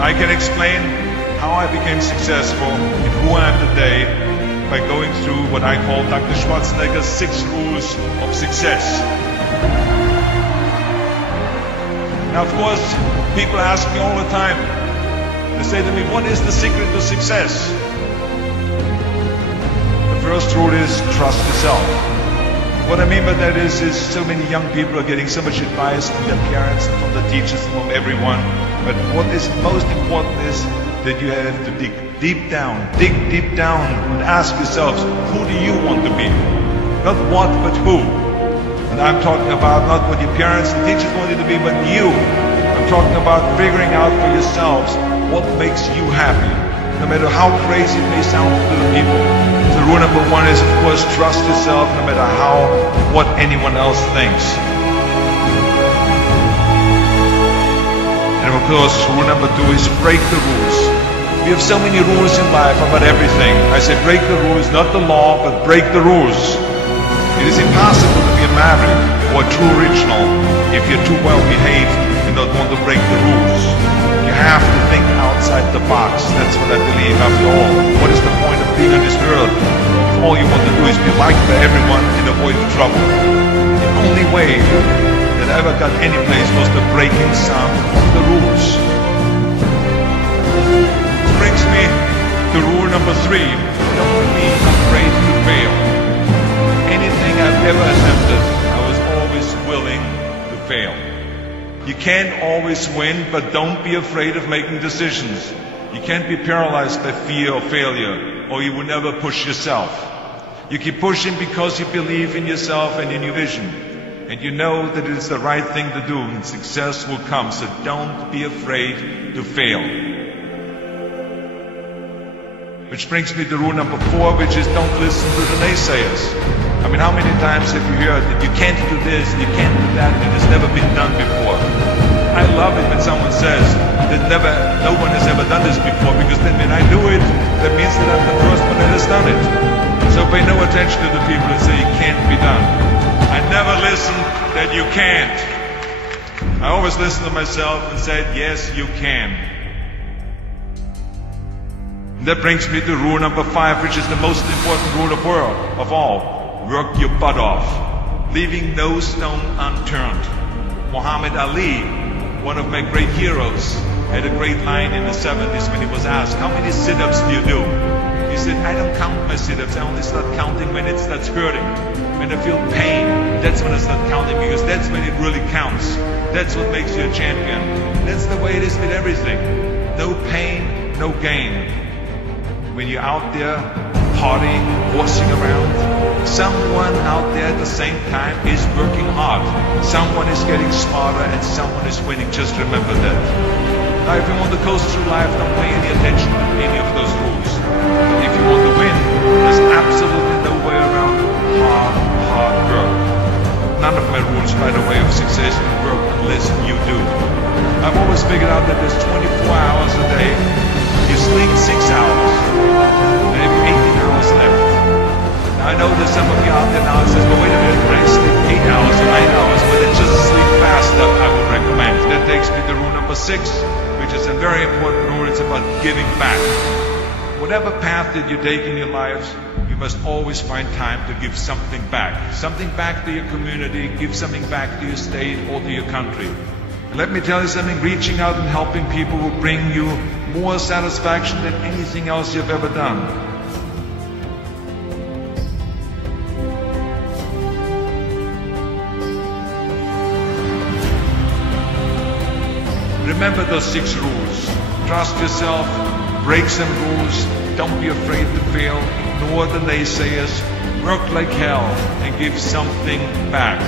I can explain how I became successful and who I am today by going through what I call Dr. Schwarzenegger's 6 rules of success. Now, of course, people ask me all the time, they say to me, what is the secret to success? The first rule is trust yourself. What I mean by that is so many young people are getting so much advice from their parents and from the teachers and from everyone. But what is most important is that you have to dig deep down and ask yourselves, who do you want to be? Not what, but who. And I'm talking about not what your parents and teachers want you to be, but you. I'm talking about figuring out for yourselves what makes you happy, no matter how crazy it may sound to the people. So rule number 1 is, of course, trust yourself no matter what anyone else thinks. And of course, rule number 2 is break the rules. We have so many rules in life about everything. I say break the rules, not the law, but break the rules. It is impossible to be a maverick or a true original if you're too well behaved and don't want to break the rules. You have to think outside the box. That's what I believe. After all, what is the point of being on this earth if all you want to do is be liked by everyone and avoid trouble? The only way that I ever got any place was the breaking some of the rules. This brings me to rule number 3. Don't be afraid to fail. Anything I've ever attempted, I was always willing to fail. You can't always win, but don't be afraid of making decisions. You can't be paralyzed by fear or failure, or you will never push yourself. You keep pushing because you believe in yourself and in your vision. And you know that it is the right thing to do, and success will come. So don't be afraid to fail. Which brings me to rule number 4, which is don't listen to the naysayers. I mean, how many times have you heard that you can't do this, and you can't do that, and it's never been done before? I love it when someone says that no one has ever done this before, because then when I do it, that means that I'm the first one that has done it. So pay no attention to the people that say it can't be done. I never listen that you can't. I always listen to myself and said, yes, you can. And that brings me to rule number 5, which is the most important rule of all. Work your butt off, leaving no stone unturned. Muhammad Ali, one of my great heroes, had a great line in the 70s when he was asked, how many sit-ups do you do? He said, I don't count my sit-ups. I only start counting when it starts hurting. When I feel pain, that's when I start counting, because that's when it really counts. That's what makes you a champion. That's the way it is with everything. No pain, no gain. When you're out there partying, horsing around, someone out there at the same time is working hard. Someone is getting smarter and someone is winning. Just remember that. Now, if you want to coast through life, don't pay any attention to any of those rules. But if you want to win, there's absolutely no way around hard work. None of my rules, by the way, of success will work unless you do. I've always figured out that there's 24 hours a day. You sleep 6 hours, and you have 18 hours left. Now, I know there's some of you out there now that says, well, wait a minute, I sleep 8 hours or 9 hours, but then just sleep faster, I would recommend. That takes me to rule number 6, which is a very important rule. It's about giving back. Whatever path that you take in your lives, you must always find time to give something back. Something back to your community, give something back to your state or to your country. And let me tell you something, reaching out and helping people will bring you more satisfaction than anything else you've ever done. Remember those 6 rules. Trust yourself, break some rules, don't be afraid to fail, ignore the naysayers, work like hell, and give something back.